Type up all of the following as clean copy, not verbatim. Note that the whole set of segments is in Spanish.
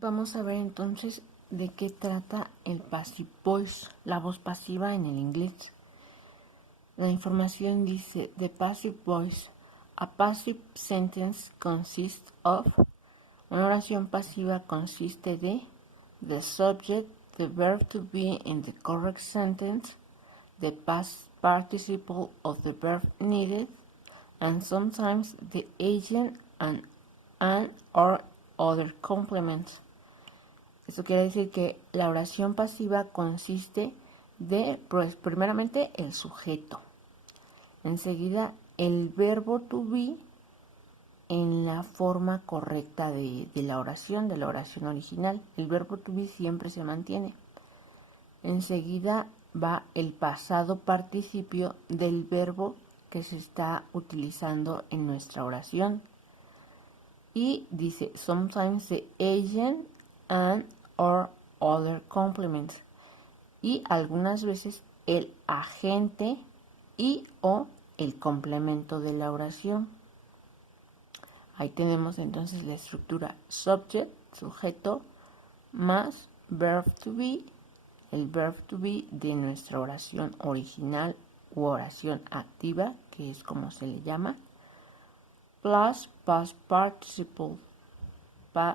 Vamos a ver entonces de qué trata el passive voice, la voz pasiva en el inglés. La información dice: The passive voice. A passive sentence consists of. Una oración pasiva consiste de the subject, the verb to be in the correct sentence, the past participle of the verb needed, and sometimes the agent and or other complements. Esto quiere decir que la oración pasiva consiste de, pues, primeramente, el sujeto. Enseguida, el verbo to be en la forma correcta de la oración original. El verbo to be siempre se mantiene. Enseguida va el pasado participio del verbo que se está utilizando en nuestra oración. Y dice, sometimes the agent and or other complements. Y algunas veces el agente y o el complemento de la oración. Ahí tenemos entonces la estructura subject, sujeto, más verb to be, el verb to be de nuestra oración original u oración activa, que es como se le llama, plus past participle,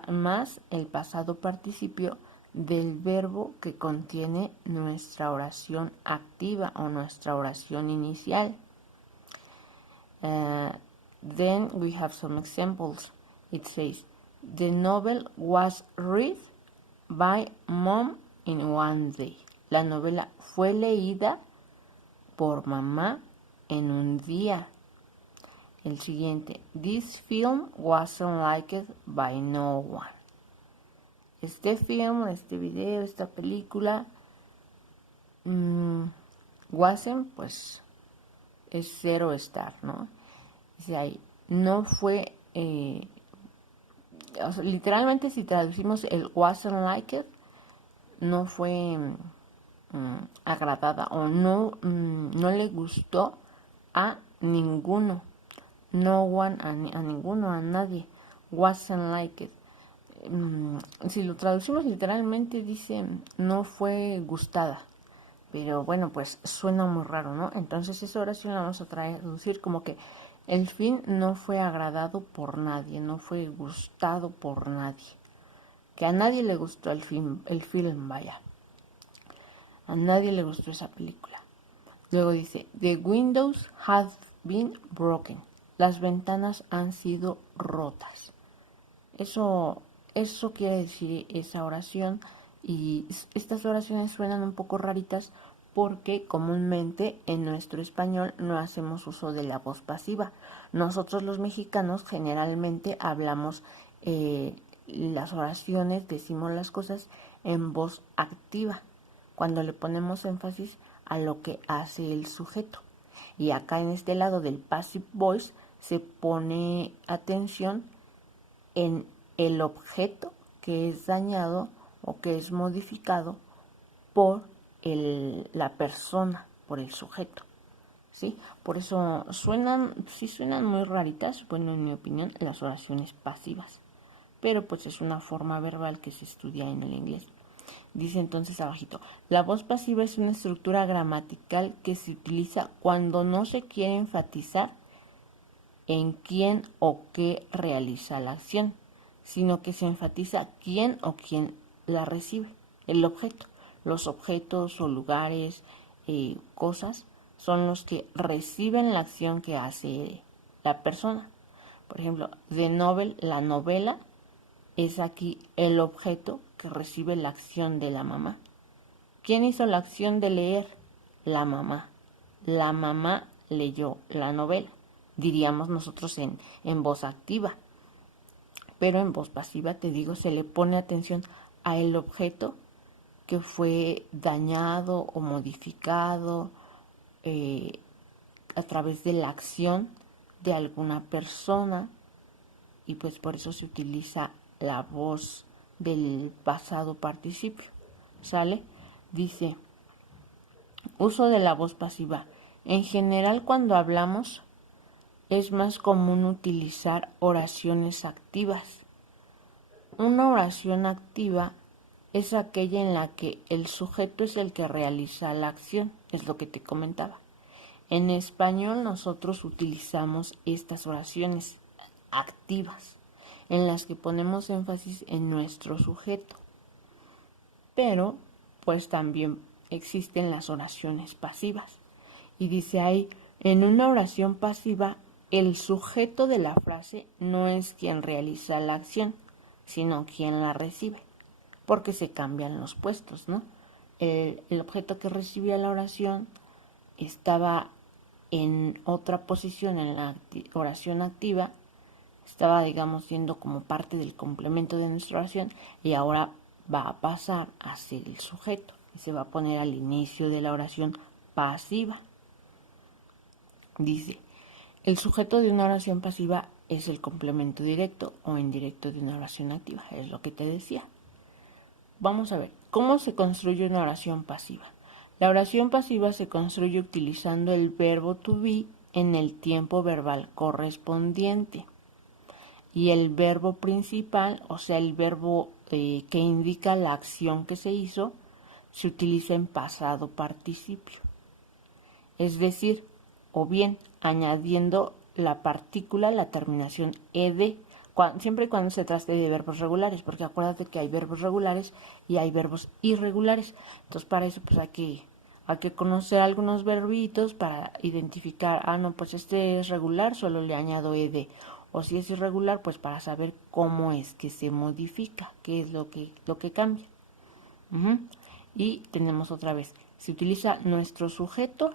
más el pasado participio del verbo que contiene nuestra oración activa o nuestra oración inicial. Then we have some examples. It says, the novel was read by mom in one day. La novela fue leída por mamá en un día. El siguiente, this film wasn't liked by no one. Este film, este video, esta película, wasn't, pues, es 0 star, ¿no? Dice ahí, no fue, o sea, literalmente si traducimos el wasn't liked, no fue agradada o no le gustó a ninguno. No one, a ninguno, a nadie. Wasn't liked. Si lo traducimos literalmente dice no fue gustada. Pero bueno, pues suena muy raro, ¿no? Entonces esa oración la vamos a traducir como que el film no fue agradado por nadie, no fue gustado por nadie. Que a nadie le gustó el film, vaya. A nadie le gustó esa película. Luego dice, the windows have been broken. Las ventanas han sido rotas. Eso quiere decir esa oración, y estas oraciones suenan un poco raritas porque comúnmente en nuestro español no hacemos uso de la voz pasiva. Nosotros los mexicanos generalmente hablamos las oraciones, decimos las cosas en voz activa, cuando le ponemos énfasis a lo que hace el sujeto. Y acá en este lado del passive voice se pone atención en el objeto que es dañado o que es modificado por la persona, por el sujeto, ¿sí? Por eso suenan muy raritas, bueno, en mi opinión, las oraciones pasivas. Pero pues es una forma verbal que se estudia en el inglés. Dice entonces abajito, la voz pasiva es una estructura gramatical que se utiliza cuando no se quiere enfatizar en quién o qué realiza la acción, sino que se enfatiza quién o quién la recibe, el objeto. Los objetos o lugares, cosas, son los que reciben la acción que hace la persona. Por ejemplo, the novel, la novela, es aquí el objeto que recibe la acción de la mamá. ¿Quién hizo la acción de leer? La mamá. La mamá leyó la novela. Diríamos nosotros en voz activa. Pero en voz pasiva, te digo, se le pone atención a el objeto que fue dañado o modificado a través de la acción de alguna persona, y pues por eso se utiliza la voz del pasado participio. ¿Sale? Dice, uso de la voz pasiva. En general, cuando hablamos, es más común utilizar oraciones activas Una oración activa es aquella en la que el sujeto es el que realiza la acción, es lo que te comentaba. En español nosotros utilizamos estas oraciones activas, en las que ponemos énfasis en nuestro sujeto. Pero, pues también existen las oraciones pasivas. Y dice ahí, en una oración pasiva, el sujeto de la frase no es quien realiza la acción, sino quien la recibe, porque se cambian los puestos, ¿no? El objeto que recibía la oración estaba en otra posición en la oración activa, estaba, digamos, siendo como parte del complemento de nuestra oración, y ahora va a pasar a ser el sujeto y se va a poner al inicio de la oración pasiva. Dice, el sujeto de una oración pasiva es el complemento directo o indirecto de una oración activa, es lo que te decía. Vamos a ver, ¿cómo se construye una oración pasiva? La oración pasiva se construye utilizando el verbo to be en el tiempo verbal correspondiente. Y el verbo principal, o sea, el verbo que indica la acción que se hizo, se utiliza en pasado participio. Es decir, o bien añadiendo la partícula, la terminación ed, siempre y cuando se trate de verbos regulares, porque acuérdate que hay verbos regulares y hay verbos irregulares. Entonces, para eso pues hay que conocer algunos verbitos para identificar, no, pues este es regular, solo le añado ed. O si es irregular, pues para saber cómo es que se modifica, qué es lo que cambia. Y tenemos otra vez, se utiliza nuestro sujeto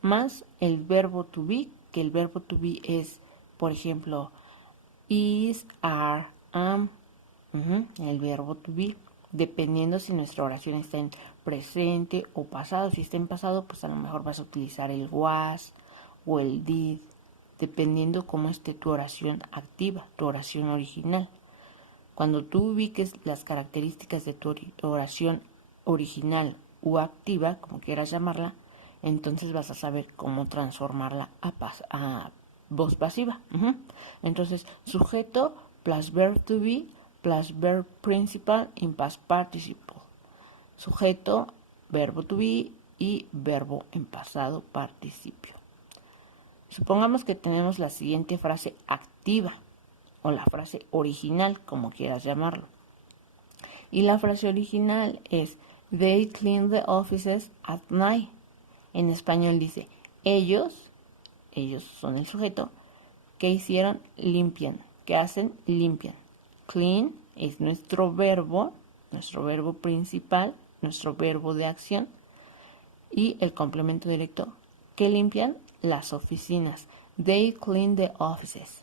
más el verbo to be, que el verbo to be es, por ejemplo, is, are, am, el verbo to be, dependiendo si nuestra oración está en presente o pasado. Si está en pasado, pues a lo mejor vas a utilizar el was o el did, dependiendo cómo esté tu oración activa, tu oración original. Cuando tú ubiques las características de tu oración original o activa, como quieras llamarla, entonces vas a saber cómo transformarla a voz pasiva. Entonces, sujeto plus verb to be plus verb principal in past participle. Sujeto, verbo to be y verbo en pasado participio. Supongamos que tenemos la siguiente frase activa o la frase original, como quieras llamarlo. Y la frase original es They clean the offices at night. En español dice, ellos son el sujeto, ¿qué hicieron? Limpian. ¿Qué hacen? Limpian. Clean es nuestro verbo principal, nuestro verbo de acción. Y el complemento directo, ¿qué limpian? Las oficinas. They clean the offices.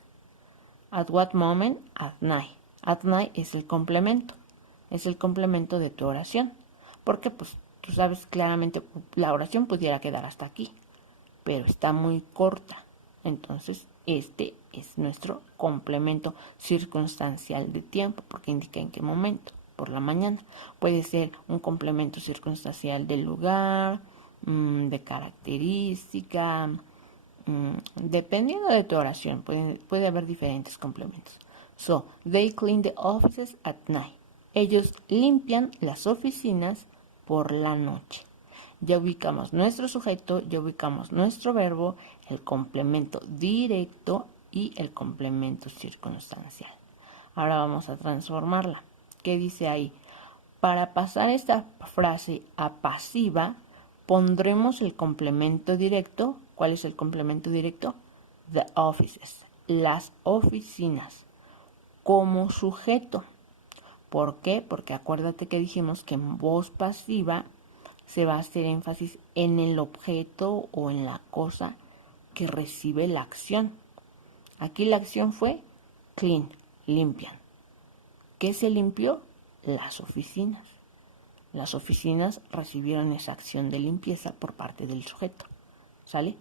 At what moment? At night. At night es el complemento de tu oración. Porque pues tú sabes claramente, la oración pudiera quedar hasta aquí, pero está muy corta. Entonces, este es nuestro complemento circunstancial de tiempo, porque indica en qué momento, por la mañana. Puede ser un complemento circunstancial del lugar, de característica, dependiendo de tu oración, puede haber diferentes complementos. So, they clean the offices at night. Ellos limpian las oficinas por la noche. Ya ubicamos nuestro sujeto, ya ubicamos nuestro verbo, el complemento directo y el complemento circunstancial. Ahora vamos a transformarla. ¿Qué dice ahí? Para pasar esta frase a pasiva, pondremos el complemento directo. ¿Cuál es el complemento directo? The offices, las oficinas, como sujeto. ¿Por qué? Porque acuérdate que dijimos que en voz pasiva se va a hacer énfasis en el objeto o en la cosa que recibe la acción. Aquí la acción fue clean, limpian. ¿Qué se limpió? Las oficinas. Las oficinas recibieron esa acción de limpieza por parte del sujeto. ¿Sale?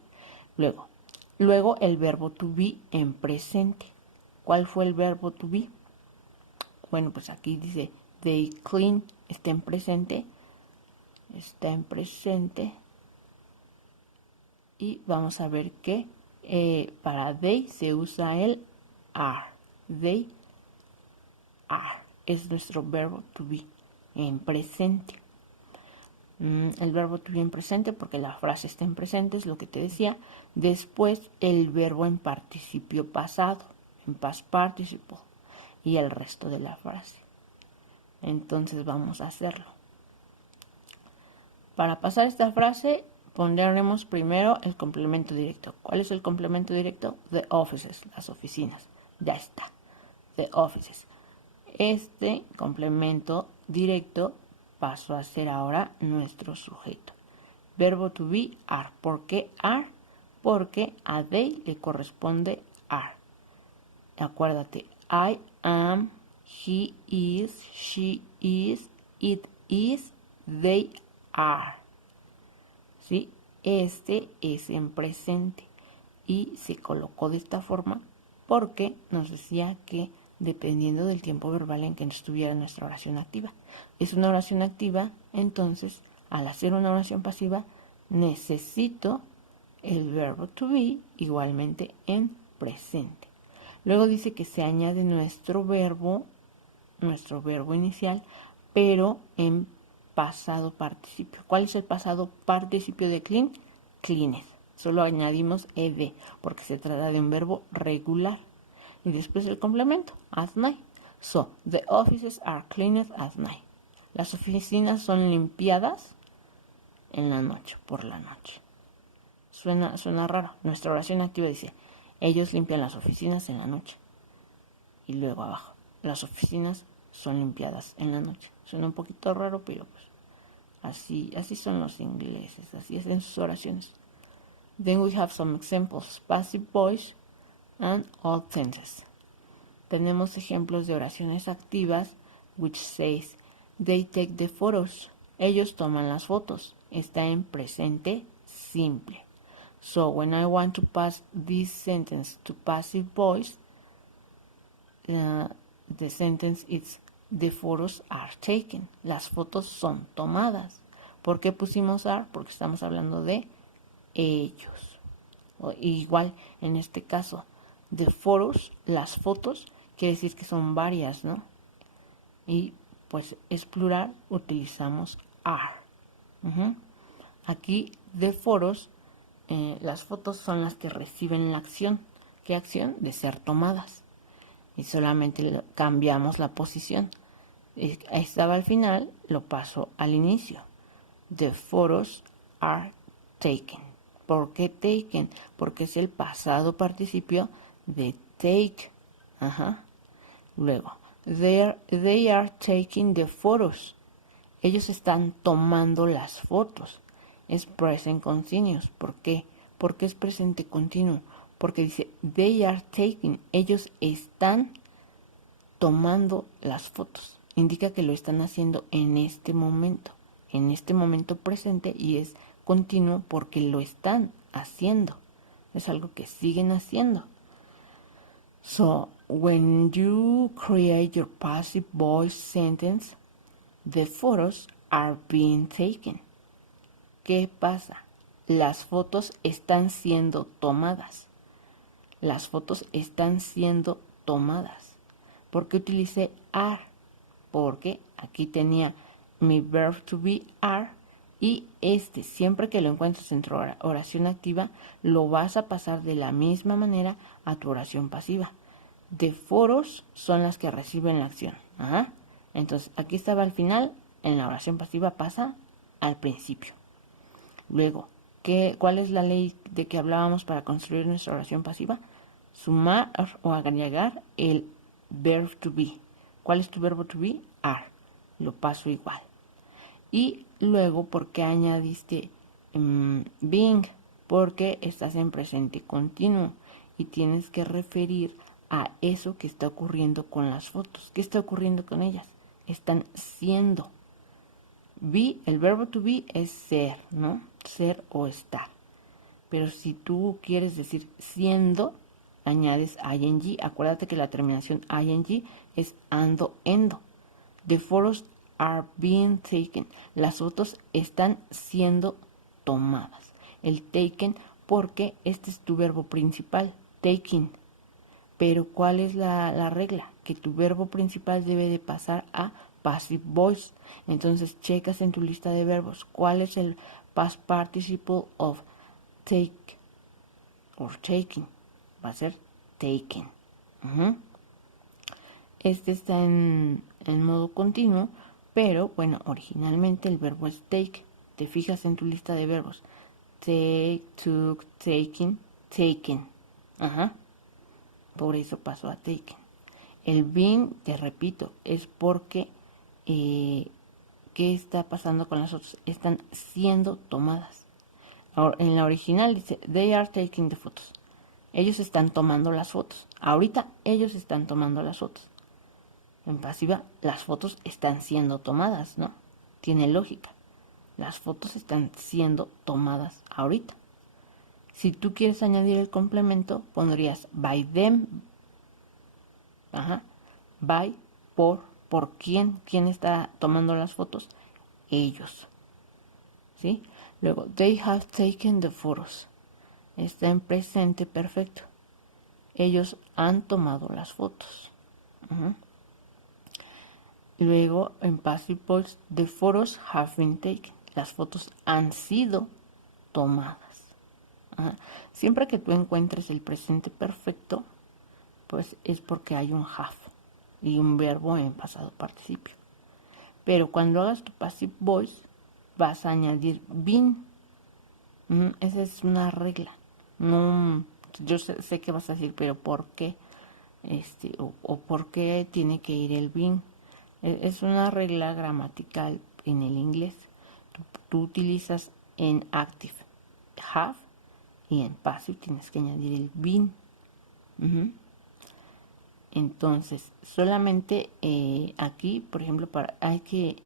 Luego el verbo to be en presente. ¿Cuál fue el verbo to be? Bueno, pues aquí dice they clean, está en presente. Y vamos a ver que para they se usa el are. They are. es nuestro verbo to be en presente. El verbo to be en presente porque la frase está en presente, es lo que te decía. Después el verbo en participio pasado, en past participle, y el resto de la frase. Entonces vamos a hacerlo. Para pasar esta frase pondremos primero el complemento directo. ¿Cuál es el complemento directo? The offices, las oficinas. Ya está. The offices. Este complemento directo pasó a ser ahora nuestro sujeto. Verbo to be, are. ¿Por qué are? Porque a they le corresponde are. Acuérdate, I am, he is, she is, it is, they are. ¿Sí? Este es en presente y se colocó de esta forma porque nos decía que dependiendo del tiempo verbal en que estuviera nuestra oración activa. Es una oración activa, entonces al hacer una oración pasiva necesito el verbo to be igualmente en presente. Luego dice que se añade nuestro verbo inicial, pero en pasado participio. ¿Cuál es el pasado participio de clean? Cleaned. Solo añadimos ed porque se trata de un verbo regular. Y después el complemento, at night. So, the offices are cleaned at night. Las oficinas son limpiadas en la noche, por la noche. Suena raro. Nuestra oración activa dice, ellos limpian las oficinas en la noche. Y luego abajo, las oficinas son limpiadas en la noche. Suena un poquito raro, pero pues así son los ingleses, así es en sus oraciones. Then we have some examples, passive voice and all tenses. Tenemos ejemplos de oraciones activas, which says, they take the photos. Ellos toman las fotos. Está en presente simple. So, when I want to pass this sentence to passive voice, the sentence is, the photos are taken. Las fotos son tomadas. ¿Por qué pusimos are? Porque estamos hablando de ellos. Igual, en este caso, the photos, las fotos, quiere decir que son varias, ¿no? Y pues es plural, utilizamos are. Aquí, the photos, las fotos son las que reciben la acción. ¿Qué acción? De ser tomadas. Y solamente cambiamos la posición. Estaba al final, lo paso al inicio. The photos are taken. ¿Por qué taken? Porque es el pasado participio de take. Luego, they are taking the photos. Ellos están tomando las fotos. Es present continuous. ¿Por qué? Porque es presente continuo. Porque dice, they are taking. Ellos están tomando las fotos. Indica que lo están haciendo en este momento presente, y es continuo porque lo están haciendo. Es algo que siguen haciendo. So, when you create your passive voice sentence, the photos are being taken. ¿Qué pasa? Las fotos están siendo tomadas. Las fotos están siendo tomadas. ¿Por qué utilicé are? Porque aquí tenía mi verb to be are, y siempre que lo encuentres en tu oración activa, lo vas a pasar de la misma manera a tu oración pasiva. The photos son las que reciben la acción. Entonces, aquí estaba al final, en la oración pasiva pasa al principio. Luego, ¿cuál es la ley de que hablábamos para construir nuestra oración pasiva? Sumar o agregar el verb to be. ¿Cuál es tu verbo to be? Are. Lo paso igual. Y luego, ¿por qué añadiste being? Porque estás en presente continuo y tienes que referir a eso que está ocurriendo con las fotos. ¿Qué está ocurriendo con ellas? Están siendo. Be, el verbo to be es ser, ¿no? Ser o estar. Pero si tú quieres decir siendo, añades ing. Acuérdate que la terminación ing es ando, endo. The photos are being taken. Las fotos están siendo tomadas. El taken porque este es tu verbo principal, taking. Pero ¿cuál es la regla? Que tu verbo principal debe de pasar a passive voice. Entonces checas en tu lista de verbos cuál es el past participle of take or taking. Va a ser taken. Este está en modo continuo, pero bueno, originalmente el verbo es take. Te fijas en tu lista de verbos. Take, took, taking, taken. Por eso pasó a taken. El been, te repito, es porque ¿qué está pasando con las otras? Están siendo tomadas. Ahora, en la original dice, they are taking the photos. Ellos están tomando las fotos. Ahorita ellos están tomando las fotos. En pasiva, las fotos están siendo tomadas, ¿no? Tiene lógica. Las fotos están siendo tomadas ahorita. Si tú quieres añadir el complemento, pondrías by them. By, por quién. ¿Quién está tomando las fotos? Ellos. ¿Sí? Luego, they have taken the photos. Está en presente perfecto. Ellos han tomado las fotos. Luego, en passive voice, the photos have been taken. Las fotos han sido tomadas. Siempre que tú encuentres el presente perfecto, pues es porque hay un have y un verbo en pasado participio. Pero cuando hagas tu passive voice, vas a añadir been. Esa es una regla. No, yo sé que vas a decir, pero ¿por qué? O por qué tiene que ir el been. Es una regla gramatical en el inglés. Tú utilizas en active have y en passive tienes que añadir el been. Entonces, solamente aquí, por ejemplo, hay que